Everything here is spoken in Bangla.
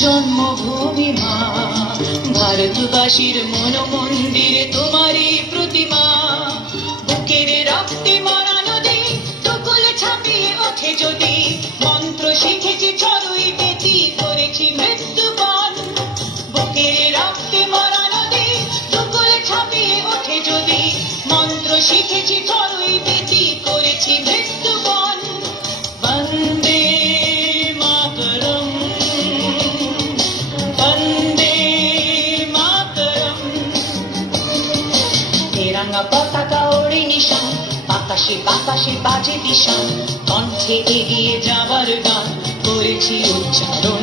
জন্মভূমি মা, ভারতবাসীর মন মন্দিরে তোমারই প্রতিমা। বুকের রক্তে মরা নদী দুকুলে ছাপিয়ে ওঠে যদি, মন্ত্র শিখেছি চড়ুই বেতি করেছি মৃত্যুবরণ। বুকের রক্তে মরা নদী দুকুলে ছাপিয়ে ওঠে যদি, মন্ত্র শিখেছি চড়ুই বেতি করেছি মৃত্যুবরণ। বন্দে মাতরম, বন্দে মাতরম। তেরঙ্গা পতাকা ওড়ে নিশান, বাতাসে বাতাসে বাজে দিশান, কণ্ঠে এগিয়ে যাবার গান করেছি উচ্চারণ।